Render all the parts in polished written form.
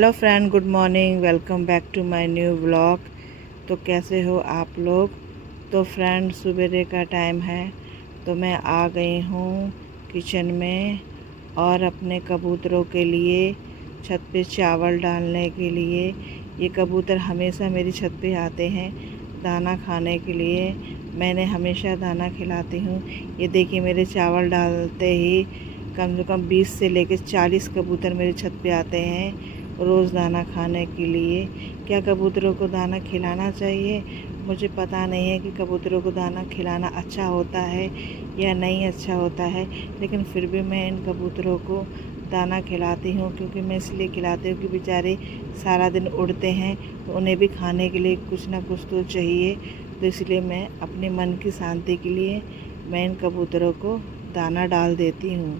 Hello friend, good morning. Welcome back to my new vlog. तो कैसे हो आप लोग। तो फ्रेंड, सुबह का टाइम है तो मैं आ गई हूँ किचन में और अपने कबूतरों के लिए छत पे चावल डालने के लिए। ये कबूतर हमेशा मेरी छत पे आते हैं दाना खाने के लिए। मैंने हमेशा दाना खिलाती हूँ। ये देखिए, मेरे चावल डालते ही कम से कम 20 से लेकर 40 कबूतर मेरे छत पे आते हैं रोज़ दाना खाने के लिए। क्या कबूतरों को दाना खिलाना चाहिए? मुझे पता नहीं है कि कबूतरों को दाना खिलाना अच्छा होता है या नहीं अच्छा होता है, लेकिन फिर भी मैं इन कबूतरों को दाना खिलाती हूँ। क्योंकि मैं इसलिए खिलाती हूँ कि बेचारे सारा दिन उड़ते हैं तो उन्हें भी खाने के लिए कुछ ना कुछ तो चाहिए। तो इसलिए मैं अपने मन की शांति के लिए मैं इन कबूतरों को दाना डाल देती हूँ।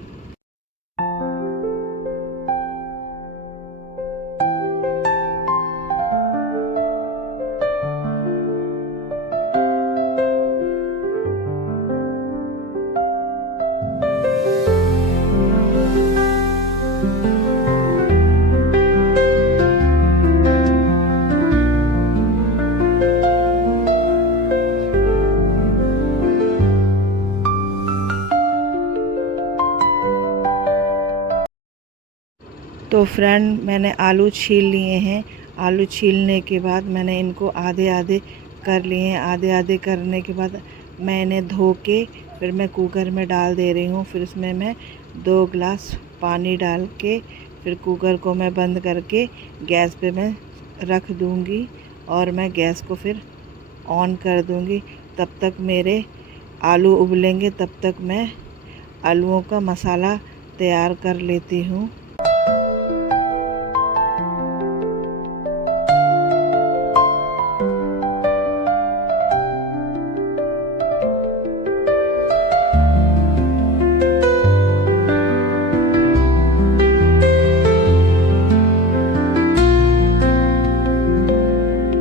तो फ्रेंड, मैंने आलू छील लिए हैं। आलू छीलने के बाद मैंने इनको आधे आधे कर लिए हैं। आधे आधे करने के बाद मैं इन्हें धो के फिर मैं कुकर में डाल दे रही हूँ। फिर इसमें मैं 2 गिलास पानी डाल के फिर कुकर को मैं बंद करके गैस पे मैं रख दूँगी और मैं गैस को फिर ऑन कर दूँगी। तब तक मेरे आलू उबलेंगे, तब तक मैं आलूओं का मसाला तैयार कर लेती हूँ।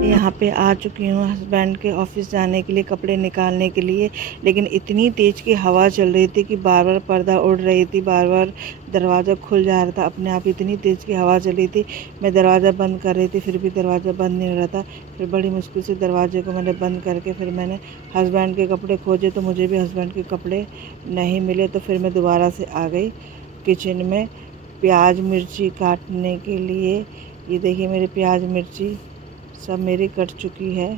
यहाँ पे आ चुकी हूँ हस्बैंड के ऑफिस जाने के लिए, कपड़े निकालने के लिए। लेकिन इतनी तेज़ की हवा चल रही थी कि बार बार पर्दा उड़ रही थी, बार बार दरवाज़ा खुल जा रहा था अपने आप। इतनी तेज़ की हवा चल रही थी, मैं दरवाज़ा बंद कर रही थी फिर भी दरवाज़ा बंद नहीं हो रहा था। फिर बड़ी मुश्किल से दरवाजे को मैंने बंद करके फिर मैंने हस्बैंड के कपड़े खोजे तो मुझे भी हस्बैंड के कपड़े नहीं मिले। तो फिर मैं दोबारा से आ गई किचन में प्याज मिर्ची काटने के लिए। ये देखिए, मेरे प्याज मिर्ची सब मेरी कट चुकी है।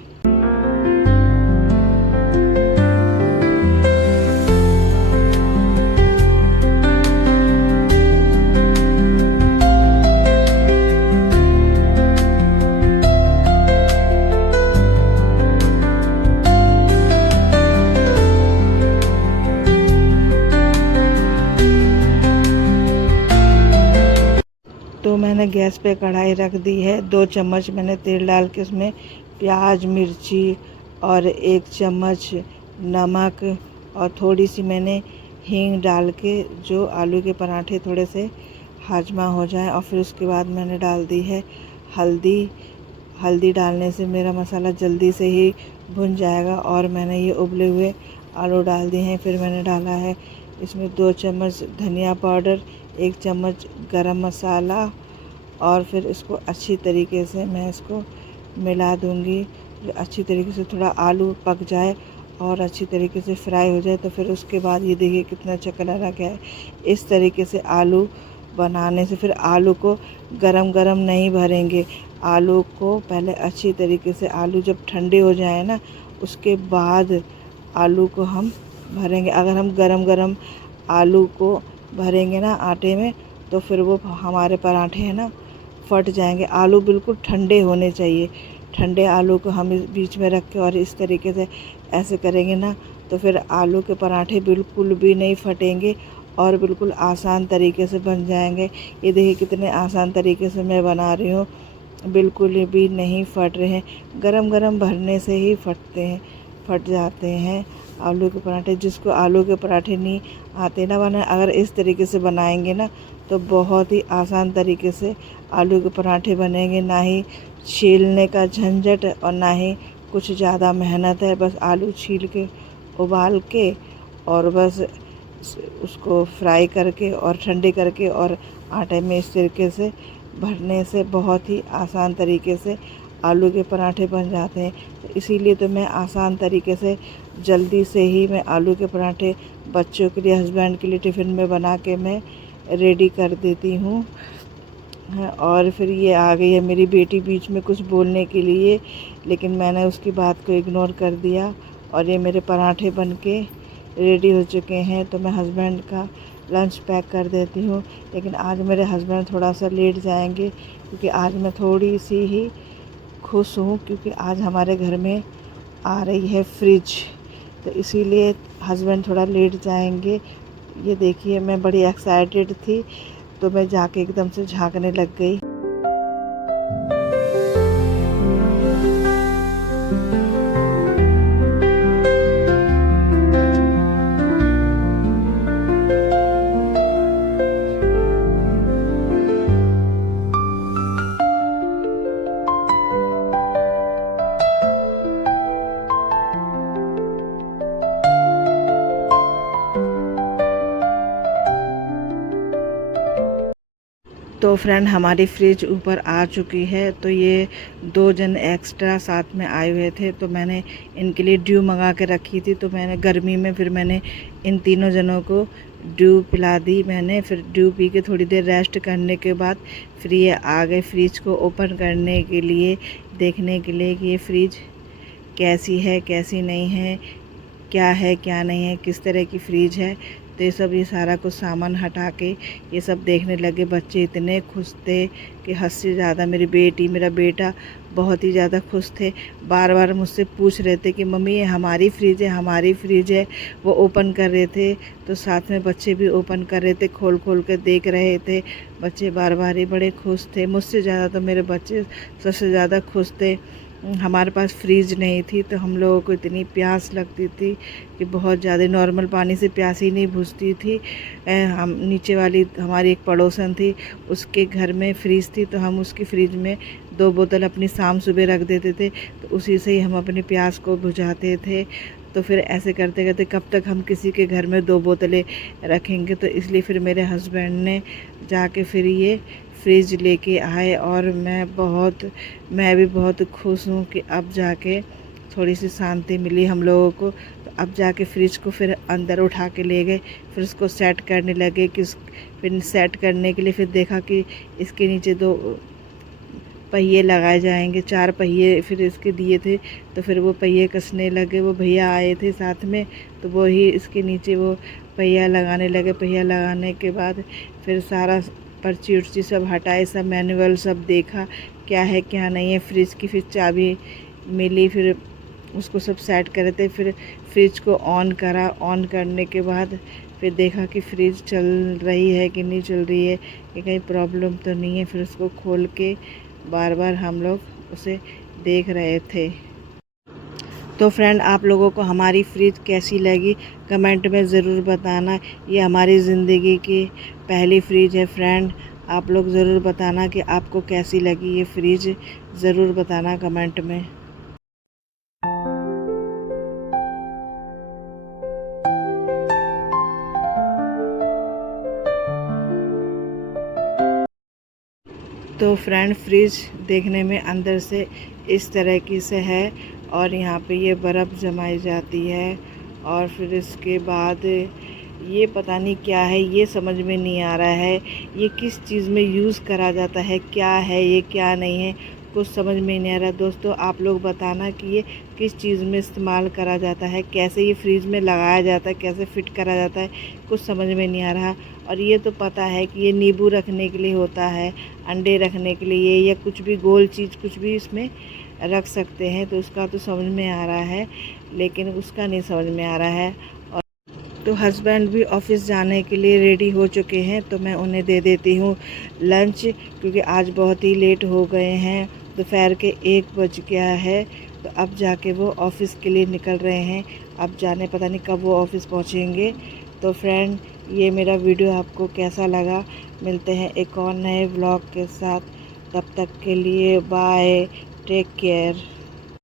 तो मैंने गैस पे कढ़ाई रख दी है। 2 चम्मच मैंने तेल डाल के उसमें प्याज मिर्ची और 1 चम्मच नमक और थोड़ी सी मैंने हींग डाल के जो आलू के पराठे थोड़े से हाजमा हो जाए। और फिर उसके बाद मैंने डाल दी है हल्दी। हल्दी डालने से मेरा मसाला जल्दी से ही भुन जाएगा। और मैंने ये उबले हुए आलू डाल दिए हैं। फिर मैंने डाला है इसमें 2 चम्मच धनिया पाउडर, 1 चम्मच गरम मसाला। और फिर इसको अच्छी तरीके से मैं इसको मिला दूंगी। अच्छी तरीके से थोड़ा आलू पक जाए और अच्छी तरीके से फ्राई हो जाए तो फिर उसके बाद ये देखिए कितना अच्छा कलर आ गया है। इस तरीके से आलू बनाने से फिर आलू को गरम गरम नहीं भरेंगे। आलू को पहले अच्छी तरीके से, आलू जब ठंडे हो जाए ना उसके बाद आलू को हम भरेंगे। अगर हम गरम गरम आलू को भरेंगे ना आटे में तो फिर वो हमारे पराठे हैं ना फट जाएंगे। आलू बिल्कुल ठंडे होने चाहिए। ठंडे आलू को हम इस बीच में रख के और इस तरीके से ऐसे करेंगे ना तो फिर आलू के पराठे बिल्कुल भी नहीं फटेंगे और बिल्कुल आसान तरीके से बन जाएंगे। ये देखिए कितने आसान तरीके से मैं बना रही हूँ, बिल्कुल भी नहीं फट रहे हैं। गरम गरम भरने से ही फट जाते हैं आलू के पराठे। जिसको आलू के पराठे नहीं आते ना बनाए, अगर इस तरीके से बनाएंगे ना तो बहुत ही आसान तरीके से आलू के पराठे बनेंगे। ना ही छीलने का झंझट और ना ही कुछ ज़्यादा मेहनत है। बस आलू छील के उबाल के और बस उसको फ्राई करके और ठंडे करके और आटे में इस तरीके से भरने से बहुत ही आसान तरीके से आलू के पराठे बन जाते हैं। तो इसीलिए तो मैं आसान तरीके से जल्दी से ही मैं आलू के पराठे बच्चों के लिए, हस्बैंड के लिए टिफ़िन में बना के मैं रेडी कर देती हूँ। और फिर ये आ गई है मेरी बेटी बीच में कुछ बोलने के लिए, लेकिन मैंने उसकी बात को इग्नोर कर दिया और ये मेरे पराठे बन के रेडी हो चुके हैं। तो मैं हस्बैंड का लंच पैक कर देती हूँ। लेकिन आज मेरे हस्बैंड थोड़ा सा लेट जाएंगे, क्योंकि आज मैं थोड़ी सी ही खुश हूँ, क्योंकि आज हमारे घर में आ रही है फ्रिज, तो इसीलिए हस्बैंड थोड़ा लेट जाएंगे। ये देखिए मैं बड़ी एक्साइटेड थी, तो मैं जाके एकदम से झांकने लग गई। तो फ्रेंड हमारी फ्रिज ऊपर आ चुकी है। तो ये 2 जन एक्स्ट्रा साथ में आए हुए थे, तो मैंने इनके लिए ड्यू मंगा के रखी थी। तो मैंने गर्मी में फिर मैंने इन तीनों जनों को ड्यू पिला दी। मैंने फिर ड्यू पी के थोड़ी देर रेस्ट करने के बाद फिर ये आ गए फ्रिज को ओपन करने के लिए, देखने के लिए कि ये फ्रिज कैसी है कैसी नहीं है, क्या है क्या नहीं है, किस तरह की फ्रिज है। तो ये सारा कुछ सामान हटा के ये सब देखने लगे। बच्चे इतने खुश थे कि हद से ज़्यादा। मेरी बेटी, मेरा बेटा बहुत ही ज़्यादा खुश थे। बार बार मुझसे पूछ रहे थे कि मम्मी ये हमारी फ्रिज है, हमारी फ्रिज है। वो ओपन कर रहे थे, तो साथ में बच्चे भी ओपन कर रहे थे, खोल खोल कर देख रहे थे। बच्चे बार बार ही बड़े खुश थे। मुझसे ज़्यादा तो मेरे बच्चे सबसे ज़्यादा खुश थे। हमारे पास फ्रिज नहीं थी, तो हम लोगों को इतनी प्यास लगती थी कि बहुत ज़्यादा, नॉर्मल पानी से प्यास ही नहीं बुझती थी। हम नीचे वाली हमारी एक पड़ोसन थी, उसके घर में फ्रिज थी, तो हम उसकी फ्रिज में 2 बोतल अपनी शाम सुबह रख देते थे, तो उसी से ही हम अपनी प्यास को बुझाते थे। तो फिर ऐसे करते करते कब तक हम किसी के घर में 2 बोतलें रखेंगे। तो इसलिए फिर मेरे हस्बैंड ने जाके फिर ये फ्रिज लेके आए, और मैं भी बहुत खुश हूँ कि अब जाके थोड़ी सी शांति मिली हम लोगों को। तो अब जाके फ्रिज को फिर अंदर उठा के ले गए, फिर उसको सेट करने लगे। फिर सेट करने के लिए फिर देखा कि इसके नीचे 2 पहिए लगाए जाएंगे, 4 पहिए फिर इसके दिए थे। तो फिर वो पहिए कसने लगे, वो भैया आए थे साथ में, तो वो ही इसके नीचे वो पहिया लगाने लगे। पहिया लगाने के बाद फिर सारा पर्ची उर्ची सब हटाए, सब मैनुअल सब देखा क्या है क्या नहीं है। फ्रिज की फिर चाबी मिली, फिर उसको सब सेट करे थे। फिर फ्रिज को ऑन करा, ऑन करने के बाद फिर देखा कि फ्रिज चल रही है कि नहीं चल रही है, कि कहीं प्रॉब्लम तो नहीं है। फिर उसको खोल के बार बार हम लोग उसे देख रहे थे। तो फ्रेंड आप लोगों को हमारी फ्रिज कैसी लगी कमेंट में ज़रूर बताना। ये हमारी ज़िंदगी की पहली फ्रिज है फ्रेंड। आप लोग ज़रूर बताना कि आपको कैसी लगी ये फ्रिज, ज़रूर बताना कमेंट में। तो फ्रेंड फ्रिज देखने में अंदर से इस तरह की से है, और यहाँ पे ये बर्फ़ जमाई जाती है। और फिर इसके बाद ये पता नहीं क्या है, ये समझ में नहीं आ रहा है ये किस चीज़ में यूज़ करा जाता है, क्या है ये क्या नहीं है, कुछ समझ में नहीं आ रहा। दोस्तों आप लोग बताना कि ये किस चीज़ में इस्तेमाल करा जाता है, कैसे ये फ्रिज में लगाया जाता है, कैसे फ़िट करा जाता है, कुछ समझ में नहीं आ रहा। और ये तो पता है कि ये नींबू रखने के लिए होता है, अंडे रखने के लिए, या कुछ भी गोल चीज़ कुछ भी इसमें रख सकते हैं। तो उसका तो समझ में आ रहा है, लेकिन उसका नहीं समझ में आ रहा है। और तो हस्बैंड भी ऑफिस जाने के लिए रेडी हो चुके हैं, तो मैं उन्हें दे देती हूँ लंच, क्योंकि आज बहुत ही लेट हो गए हैं। दोपहर के 1 बज गया है, तो अब जाके वो ऑफ़िस के लिए निकल रहे हैं। अब जाने पता नहीं कब वो ऑफ़िस पहुँचेंगे। तो फ्रेंड ये मेरा वीडियो आपको कैसा लगा, मिलते हैं एक और नए व्लॉग के साथ। तब तक के लिए बाय, टेक केयर।